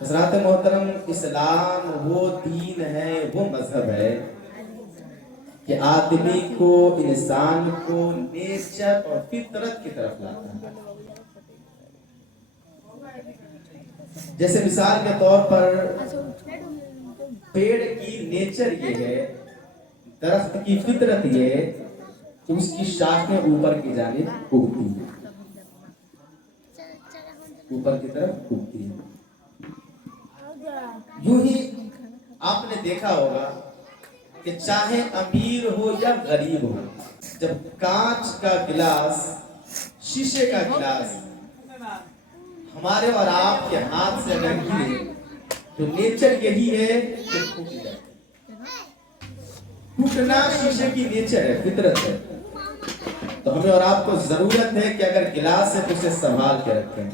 حضرات محترم، اسلام وہ دین ہے، وہ مذہب ہے کہ آدمی کو، انسان کو نیچر اور فطرت کی طرف لاتا ہے۔ جیسے مثال کے طور پر پیڑ کی نیچر یہ ہے، درخت کی فطرت یہ ہے کہ اس کی شاخیں اوپر کی جانب اگتی ہیں، اوپر کی طرف اگتی ہیں۔ یوں ہی آپ نے دیکھا ہوگا کہ چاہے امیر ہو یا غریب ہو، جب کانچ کا گلاس، شیشے کا گلاس ہمارے اور آپ کے ہاتھ سے اگر گرے تو نیچر یہی ہے کہ ٹوٹ جائے۔ ٹوٹنا شیشے کی نیچر ہے، فطرت ہے۔ تو ہمیں اور آپ کو ضرورت ہے کہ اگر گلاس ہے تو اسے سنبھال کے رکھیں۔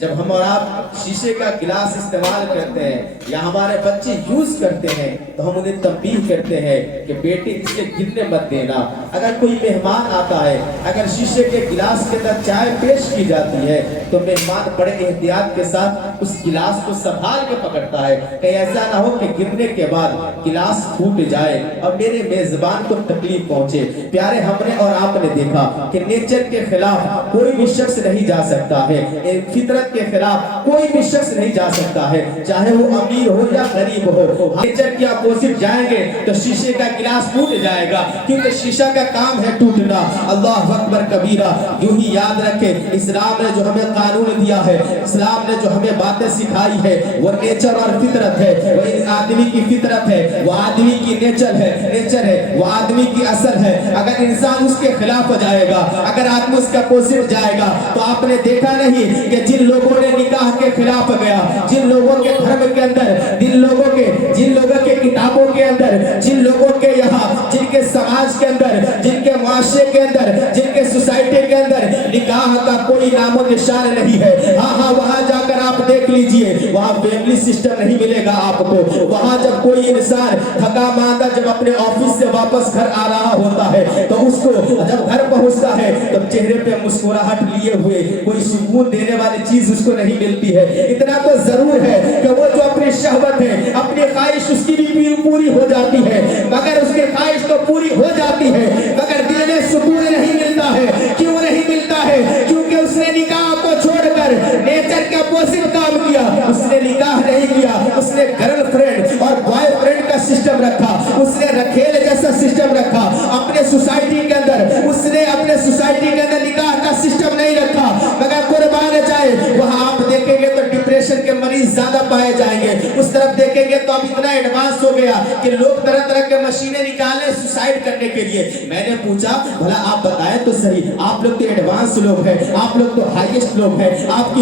جب ہم اور آپ شیشے کا گلاس استعمال کرتے ہیں یا ہمارے بچے یوز کرتے ہیں تو ہم انہیں تنبیہ کرتے ہیں کہ بیٹے اسے گرنے مت دینا۔ اگر کوئی مہمان آتا ہے، اگر شیشے کے گلاس کے اندر چائے پیش کی جاتی ہے تو مہمان بڑے احتیاط کے ساتھ اس گلاس کو سنبھال کے پکڑتا ہے، کہیں ایسا نہ ہو کہ گرنے کے بعد گلاس پھوٹ جائے اور میرے میزبان کو تکلیف پہنچے۔ پیارے، ہم نے اور آپ نے دیکھا کہ نیچر کے خلاف کوئی بھی شخص نہیں جا سکتا ہے، فطرت کے خلاف کوئی بھی شخص نہیں جا سکتا ہے، چاہے وہ امیر ہو یا غریب ہو۔ نیچر کی اپوزٹ جائیں گے تو شیشے کا گلاس ٹوٹ جائے گا، کیونکہ شیشہ کا کام ہے ٹوٹنا۔ اللہ اکبر کبیرہ۔ یوں ہی یاد رکھیں، اسلام نے جو ہمیں قانون دیا ہے، اسلام نے جو ہمیں باتیں سکھائی ہے، وہ نیچر اور فطرت ہے۔ وہ آدمی کی فطرت ہے، وہ آدمی کی نیچر ہے، وہ آدمی کی اصل ہے۔ اگر انسان اس کے خلاف ہو جائے گا، اگر آدمی اس کا اپوزٹ جائے گا تو آپ نے دیکھا نہیں کہ جن لوگوں نے نکاح کے خلاف گیا، جن لوگوں کے دھرم کے اندر، جن لوگوں کے کتابوں کے اندر، جن لوگوں کے یہاں، جن کے سماج کے اندر، جن کے معاشرے کے اندر، جن کے سوسائٹی کے اندر نکاح کا کوئی نام و نشان نہیں ہے، ہاں وہاں جا کر آپ دیکھ لیجئے، وہاں فیملی سسٹم نہیں ملے گا آپ کو۔ وہاں جب کوئی انسان تھکا ماندہ جب اپنے آفس سے واپس گھر آ رہا ہوتا ہے تو اس کو جب گھر پہنچتا ہے تو چہرے پہ مسکراہٹ لیے ہوئے کوئی سکون دینے والی چیز اس کو نہیں ملتی ہے۔ اتنا تو ضرور ہے کہ وہ جو اپنی شہوت ہے، اپنی خواہش اس کی بھی پوری ہو جاتی ہے، مگر اس کی خواہش تو پوری ہو جاتی ہے مگر دل میں سکون نہیں ملتا ہے۔ کیوں نہیں ملتا ہے؟ کیونکہ اس نے نکاح کو چھوڑ کر نیچر کے اپوزٹ کام کیا۔ اس نے نکاح نہیں کیا، اس نے گرل فرینڈ اور بوائے فرینڈ کا سسٹم رکھا، اس نے رکھیل جیسا سسٹم رکھا اپنے سوسائٹی کے اندر۔ اس نے اپنے سوسائٹی کے اندر نکاح کا سسٹم نہیں رکھا، مگر قربان جائے وہاں آپ دیکھیں گے تو ڈپریشن کے مریض زیادہ پائے جائیں گے۔ اس طرف دیکھیں گے تو اب اتنا ایڈوانس ہو گیا کہ لوگ طرح طرح کے مشینیں نکالے سوسائڈ کرنے کے لیے۔ میں نے پوچھا بھلا آپ بتائیں تو صحیح، آپ لوگ تو ایڈوانس لوگ ہیں، آپ لوگ تو ہائیسٹ لوگ ہیں، آپ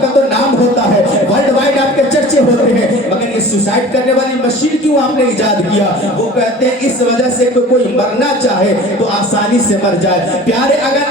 کا تو نام ہوتا ہے، ورلڈ وائڈ آپ کے چرچے ہوتے ہیں، مگر یہ سوسائڈ کرنے والی مشین کیوں آپ نے ایجاد کیا؟ وہ کہتے ہیں اس وجہ سے کہ کوئی مرنا چاہے تو آسانی سے مر جائے۔ پیارے، اگر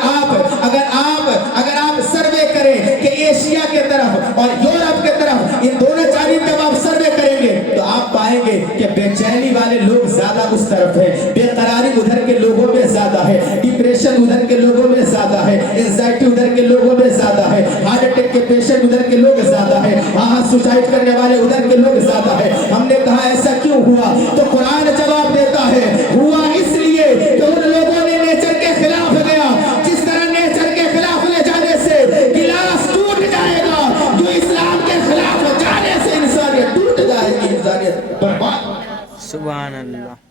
آپ سروے کریں کہ ایشیا کے طرف اور یورپ کے طرف، ان دونوں جانب جب آپ سروے کریں گے تو آپ پائیں گے کہ بے چینی والے لوگ زیادہ اس طرف ہیں، بے قراری ادھر کے لوگوں میں زیادہ ہے، ڈپریشن ادھر کے لوگوں میں زیادہ ہے، انزائٹی ادھر کے لوگوں میں زیادہ ہے، ہارٹ اٹیک کے پیشنٹ ادھر کے لوگ زیادہ ہے، ہاں سوسائڈ کرنے والے ادھر کے لوگ زیادہ ہے۔ ہم نے کہا ایسا کیوں ہوا؟ تو قرآن جواب دیتا ہے، ہوا اس لیے کہ ان لوگوں نے نیچر کے خلاف گیا۔ جس طرح نیچر کے خلاف لے جانے سے گلاس ٹوٹ جائے گا، جو اسلام کے خلاف جانے سے انسانیت ٹوٹ جائے گی، انسانیت برباد۔ سبحان اللہ۔